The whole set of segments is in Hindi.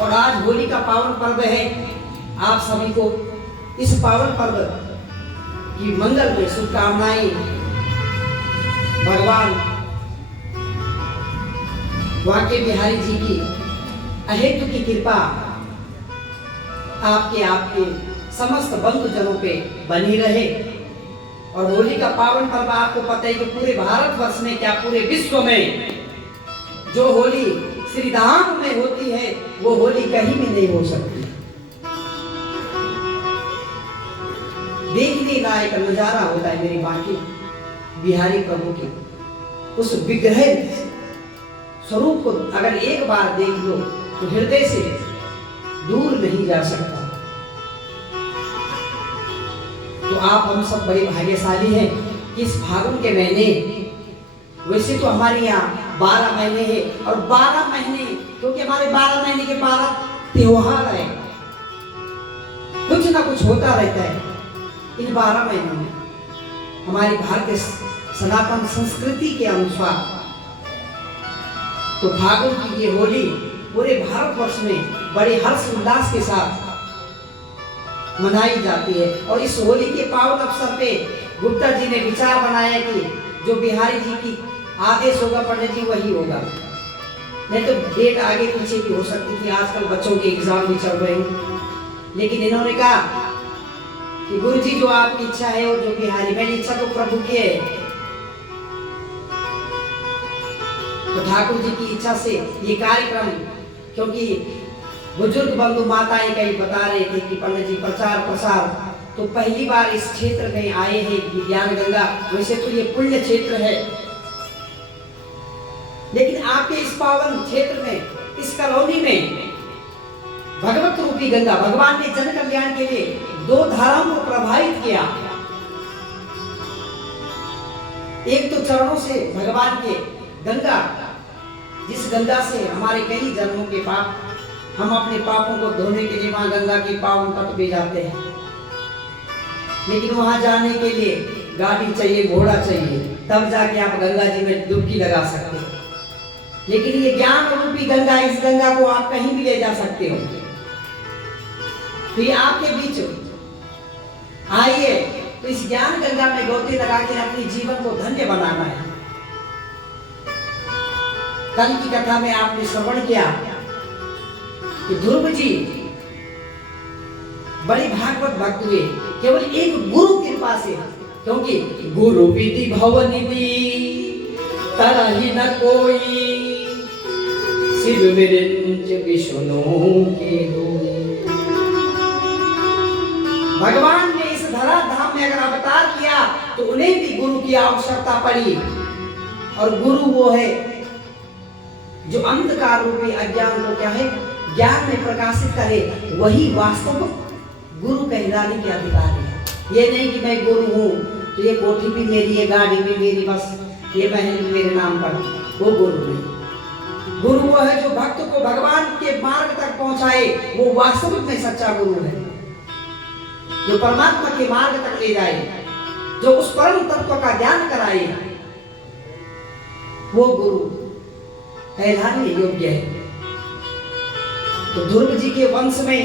और आज होली का पावन पर्व है। आप सभी को इस पावन पर्व की मंगलमय शुभकामनाएं। भगवान वाके बिहारी जी की अहेतु की कृपा आपके समस्त बंधुजनों पे बनी रहे। और होली का पावन पर्व आपको पता है कि पूरे भारतवर्ष में क्या पूरे विश्व में जो होली श्री धाम में होती है वो होली कहीं भी नहीं हो सकती। देखने लायक नजारा होता है मेरी बाकी बिहारी प्रभु के उस विग्रह स्वरूप को अगर एक बार देख लो तो हृदय से दूर नहीं जा सकता। तो आप हम सब बड़े भाग्यशाली हैं कि इस फागुन के महीने, वैसे तो हमारे यहाँ 12 महीने हैं और 12 महीने क्योंकि हमारे 12 महीने के 12 त्योहार है, कुछ ना कुछ होता रहता है इन 12 महीनों में। हमारी भारतीय सनातन संस्कृति के अनुसार तो फागुन की ये होली पूरे भारतवर्ष में बड़े हर्ष उल्लास के साथ मनाई जाती है। और इस होली के पावन अवसर पे गुप्ता जी ने विचार बनाया कि जो बिहारी जी की आदेश होगा पंडित जी वही होगा, नहीं तो डेट आगे पीछे भी हो सकती थी। आजकल बच्चों के एग्जाम भी चल रहे हैं, लेकिन इन्होंने कहा कि गुरु जी जो आपकी इच्छा है और जो बिहारी, मेरी इच्छा तो प्रभु की है। तो ठाकुर जी की इच्छा से ये कार्यक्रम, क्योंकि बुजुर्ग बंधु माताएं कई बता रहे थे कि पंडित जी प्रचार प्रसार तो पहली बार इस क्षेत्र में आए हैं ज्ञान गंगा। वैसे तो ये पुण्य क्षेत्र है, लेकिन आपके इस पावन क्षेत्र में, इस कॉलोनी में भगवत रूपी गंगा, भगवान ने जन कल्याण के लिए 2 धाराओं को प्रभावित किया। एक तो चरणों से भगवान के गंगा, जिस गंगा से हमारे कई जन्मों के पाप, हम अपने पापों को धोने के लिए वहां गंगा के पावन तट पे जाते हैं, लेकिन वहां जाने के लिए गाड़ी चाहिए, घोड़ा चाहिए, तब जाके आप गंगा जी में डुबकी लगा सकते हो। लेकिन ये ज्ञान रूपी गंगा, इस गंगा को आप कहीं भी ले जा सकते हो। तो ये आपके बीच आइए, तो इस ज्ञान गंगा में गोते लगा के अपने जीवन को धन्य बनाना है। कल की कथा में आपने श्रवण किया कि ध्रुव जी बड़े भागवत भक्त हुए केवल एक गुरु कृपा से, क्योंकि गुरु विधि भवनिधि तरहि न कोई, शिव विरिंच विष्णु के होई। भगवान ने इस धरा धाम में अगर अवतार किया तो उन्हें भी गुरु की आवश्यकता पड़ी। और गुरु वो है जो अंधकार रूपी अज्ञान को क्या है ज्ञान में प्रकाशित करे, वही वास्तव गुरु कहलाने के अधिकारी है। ये नहीं कि मैं गुरु हूँ तो ये कोठी भी मेरी है, गाड़ी भी मेरी, बस ये महल भी मेरे नाम पर, वो गुरु नहीं। गुरु वो है जो भक्त को भगवान के मार्ग तक पहुंचाए, वो वास्तविक में सच्चा गुरु है, जो परमात्मा के मार्ग तक ले जाए, जो उस परम तत्व का ज्ञान कराए, वो गुरु कहलाने योग्य है। तो ध्रुव जी के वंश में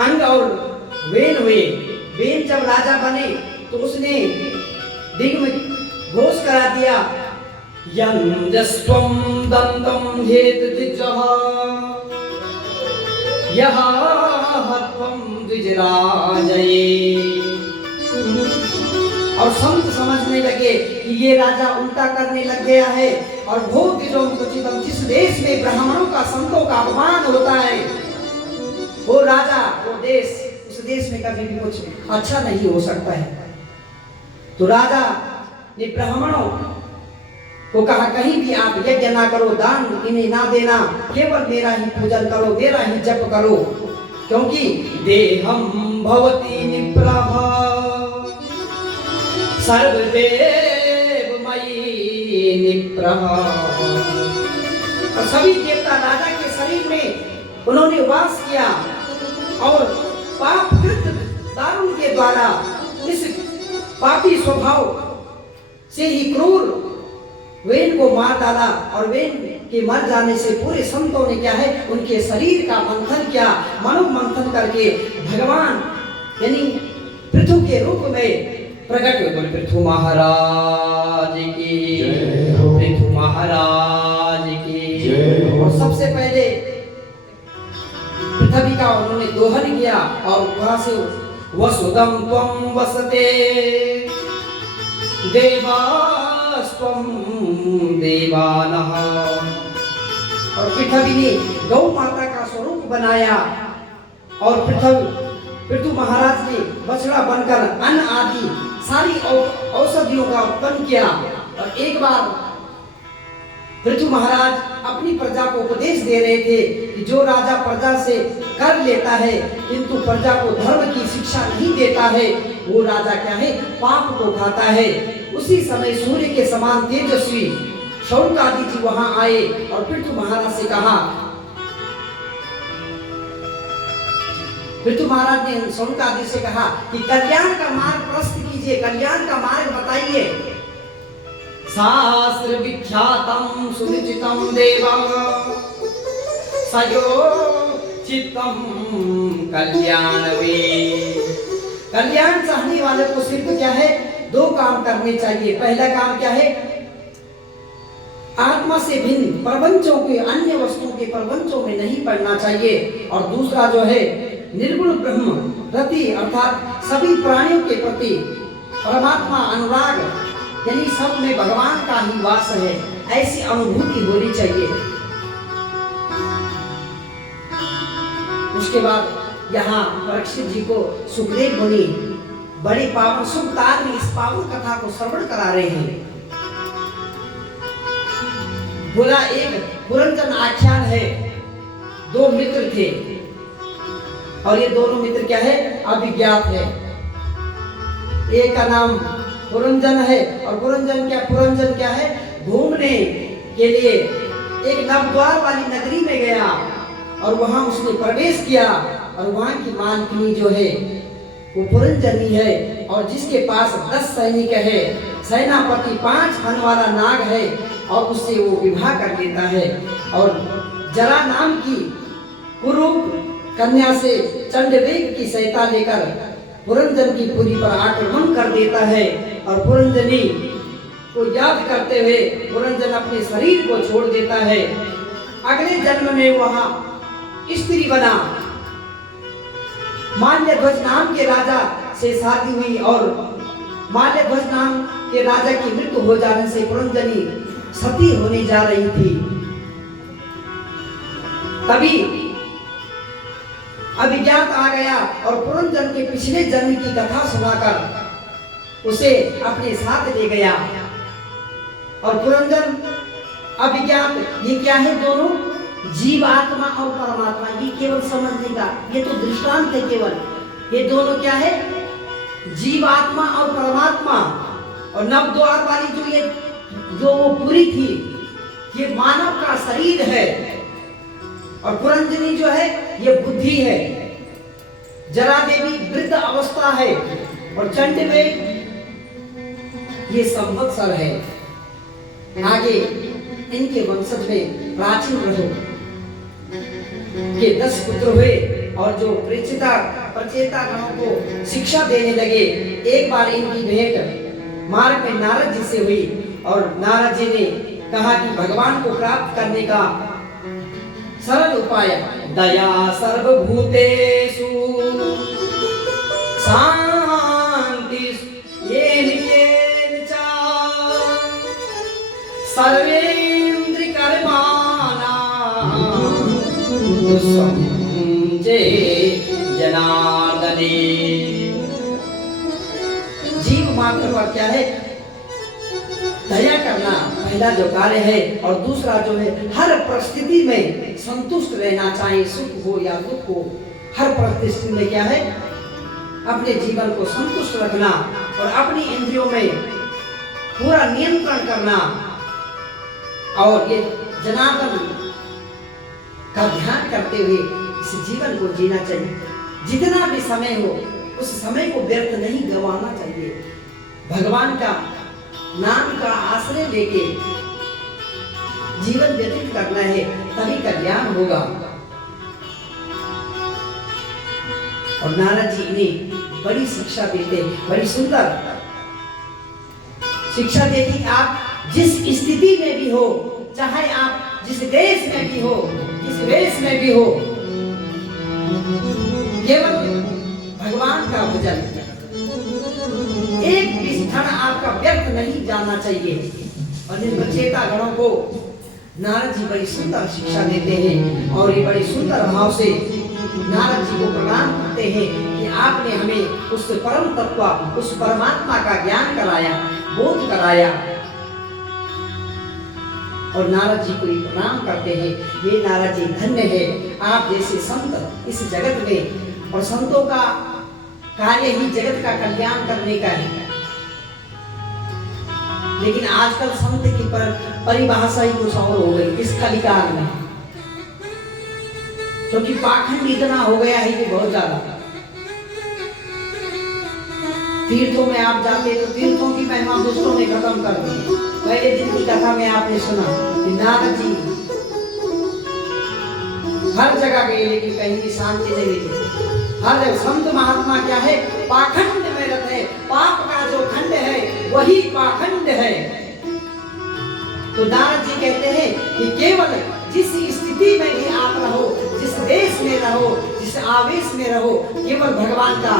अंग और वेन हुए। वेन जब राजा बने तो उसने दिग में घोष करा दिया, यंजस्त्वं दंतं हेतुद्विजः यः त्वं द्विजराजये। और संत समझने लगे कि ये राजा उल्टा करने लग गया है, और बहुत जिस देश में ब्राह्मणों का, संतों का अपमान होता है, वो राजा, वो देश, उस देश में कभी भी कुछ अच्छा नहीं हो सकता है। तो राजा ने ब्राह्मणों को कहा, कहीं भी आप यज्ञ ना करो, दान इन्हें ना देना, केवल मेरा ही पूजन करो, मेरा ही जप करो, क्योंकि देहम भवति निप्रह सर्वदेव मयि निप्रह। और सभी देवता राजा के शरीर में उन्होंने वास किया, और पापकृत दारुण के द्वारा इस पापी स्वभाव से ही क्रूर वेन को मार डाला। और वेन के मर जाने से पूरे संतों ने क्या है उनके शरीर का मंथन किया, मनोमंथन करके भगवान यानी पृथु के रूप में प्रकट हुए। बोले पृथु महाराज की, पृथु महाराज की। और सबसे पहले पृथ्वी का उन्होंने दोहन किया और वहां से वसुदम त्वं वसते देवास्त्वं देवानः। और पृथ्वी ने गौ माता का स्वरूप बनाया और पृथु महाराज ने बछड़ा बनकर अन्न आदि सारी औषधियों का उत्पन्न किया। और एक बार पृथु महाराज अपनी प्रजा को उपदेश दे रहे थे कि जो राजा प्रजा से कर लेता है किंतु प्रजा को धर्म की शिक्षा नहीं देता है वो राजा क्या है पाप को खाता है। उसी समय सूर्य के समान तेजस्वी शौनकादि जी वहां आए और पृथु महाराज से कहा, पृथु महाराज ने शौनकादि से कहा कि कल्याण का मार्ग प्रस्तुत कीजिए, कल्याण का मार्ग बताइए। शास्त्र विख्यातम सुनिचितम देवं सयो चित्तम कल्याणवे। कल्याण चाहने वाले को सिर्फ क्या है दो काम करने चाहिए। पहला काम क्या है आत्मा से भिन्न प्रपंचों के अन्य वस्तुओं के प्रपंचों में नहीं पड़ना चाहिए। और दूसरा जो है निर्गुण ब्रह्म प्रति अर्थात सभी प्राणियों के प्रति परमात्मा अनुराग यानी सब में भगवान का ही वास है ऐसी अनुभूति होनी चाहिए। उसके बाद यहाँ परीक्षित जी को सुखदेव मुनि बड़ी पावन सुखदार में इस पावन कथा को श्रवण करा रहे हैं। बोला एक पुरंजन आख्यान है, दो मित्र थे और ये दोनों मित्र क्या है अभिज्ञात है। एक का नाम पुरंजन है और पुरंजन क्या है घूमने के लिए एक नवद्वार वाली नगरी में गया और वहां उसने प्रवेश किया और वहां की मालकिनी जो है वो पुरंजनी है और जिसके पास 10 सैनिक है, सेनापति 5 हन वाला नाग है और उससे वो विवाह कर लेता है। और जरा नाम की कुरूप कन्या से चंडवेग की सहायता लेकर पुरंजन की पुरी पर आक्रमण कर देता है और पुरंजनी को याद करते हुए पुरंजन अपने शरीर को छोड़ देता है। अगले जन्म में वहां स्त्री बना, माल्यध्वज नाम के राजा से शादी हुई और माल्यध्वज नाम के राजा की मृत्यु हो जाने से पुरंजनी सती होने जा रही थी। तभी अभिज्ञात आ गया और पुरंजन के पिछले जन्म की कथा सुनाकर उसे अपने साथ ले गया। और पुरंजन अभिज्ञात ये क्या है दोनों जीव आत्मा और परमात्मा, ये केवल समझने का ये तो दृष्टांत है केवल। ये दोनों क्या है जीव आत्मा और परमात्मा। और नवद्वार वाली जो वो पूरी थी ये मानव का शरीर है और पुरंजनी जो है ये बुद्धि है। जरा देवी वृद्ध अवस्था है और चंडवेग ये संवत्सर है। आगे इनके वंशज में प्राचीन रहो के 10 पुत्र हुए और जो प्रचेता गणों को शिक्षा देने लगे। एक बार इनकी भेंट मार्ग में नारद जी से हुई और नारद जी ने कहा कि भगवान को प्राप्त करने का सरल उपाय दया सर्वभूतेषु शांति येन येन च सर्वेन्द्रिय कर्माणा दुस्संजे जनार्दने। जीव मात्र पर क्या है दया करना पहला जो कार्य है और दूसरा जो है हर परिस्थिति में संतुष्ट रहना चाहिए, सुख हो या दुख हो हर परिस्थिति में क्या है अपने जीवन को संतुष्ट रखना और अपनी इंद्रियों में पूरा नियंत्रण करना और ये जनार्दन का ध्यान करते हुए इस जीवन को जीना चाहिए। जितना भी समय हो उस समय को व्यर्थ नहीं गंवाना चाहिए। भगवान का नाम का आश्रय लेके जीवन व्यतीत करना है, तभी कल्याण होगा। और नारद जी इन्हें बड़ी शिक्षा देते, बड़ी सुंदर शिक्षा देती कि आप जिस स्थिति में भी हो, चाहे आप जिस देश में भी हो, जिस वेश में भी हो, केवल भगवान का भजन, एक भी क्षण आपका व्यर्थ नहीं जाना चाहिए। और निर्चेता गणों को नारद जी बड़ी सुंदर शिक्षा देते हैं और ये बड़ी सुंदर भाव से नारद जी को प्रणाम करते हैं कि आपने हमें उस परम तत्व, उस परमात्मा का ज्ञान कराया, बोध कराया। और नारद जी को प्रणाम करते हैं, ये नारद जी धन्य है, आप जैसे संत इस जगत में। और संतों का कार्य ही जगत का कल्याण करने का है। लेकिन आजकल संत की परिभाषा ही कुछ और हो गई इस कलिकाल में, क्योंकि पाखंड इतना हो गया है कि बहुत ज्यादा। तीर्थों में आप जाते तो तीर्थों की महिमा दुष्टों ने खत्म कर दी। पहले दिन की कथा में आपने सुना कि नारद जी हर जगह गए लेकिन कहीं भी शांति नहीं मिली। हर जगह संत महात्मा क्या है, पाखंड में रहते हैं। पाप का जो खंड है वही पाखंड है। तो नारद जी कहते हैं कि केवल जिस स्थिति में भी आप रहो, जिस देश में रहो, जिस आवेश में रहो, केवल भगवान का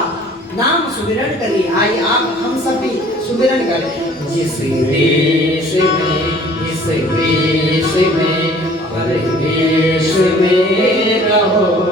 नाम सुमिरन करिए। आइए आप हम सब भी सुमिरन करें। जिस देश में, इस देश में, परदेश में रहो,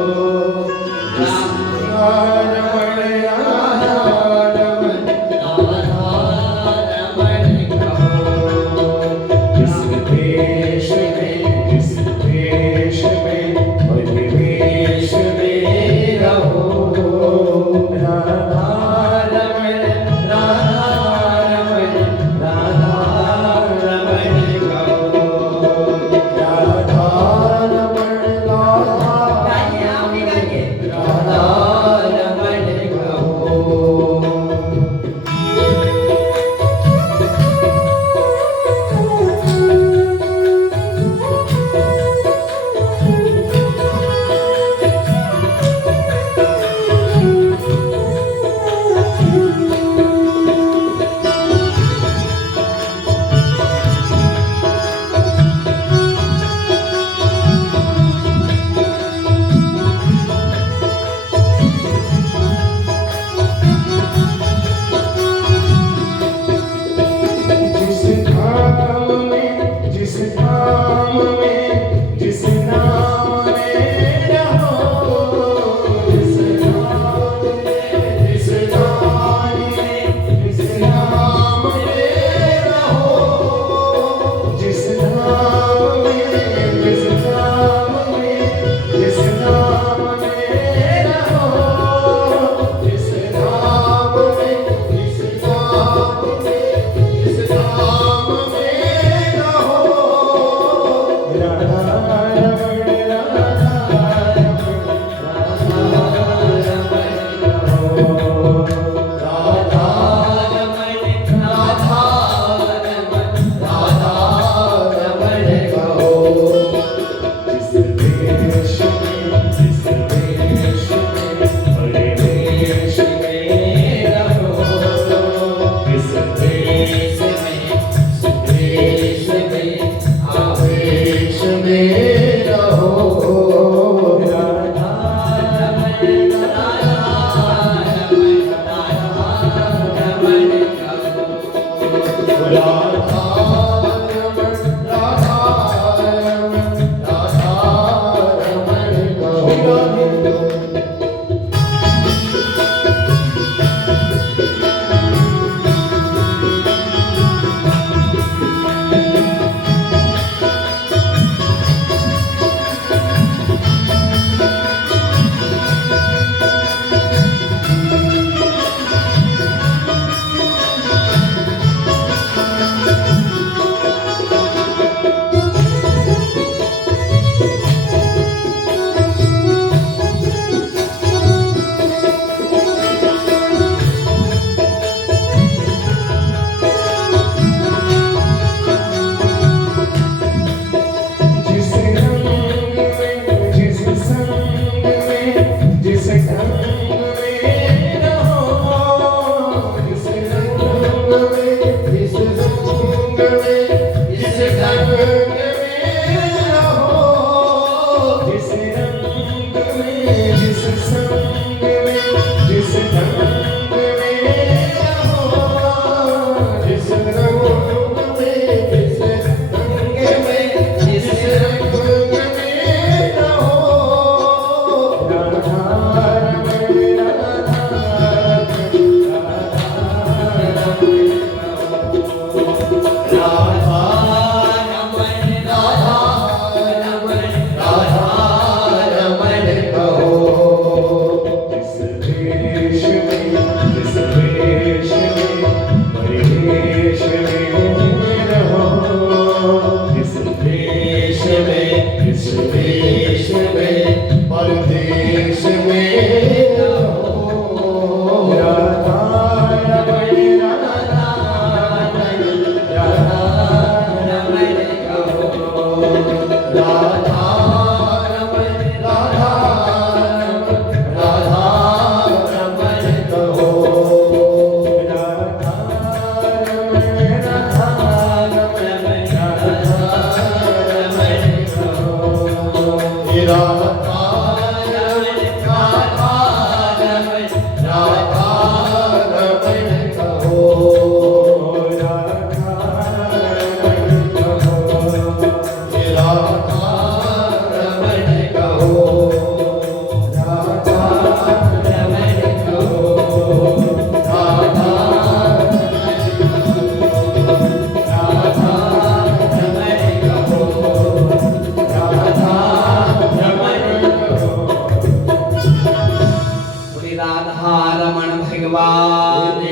भगवान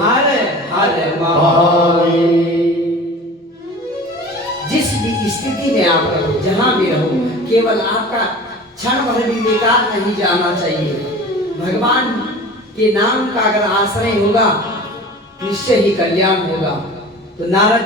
हर हर महादेव। जिस भी स्थिति में आप रहो, जहां भी रहो, केवल आपका क्षण भर भी बेकार नहीं जाना चाहिए। भगवान के नाम का अगर आश्रय होगा निश्चय ही कल्याण होगा। तो नारद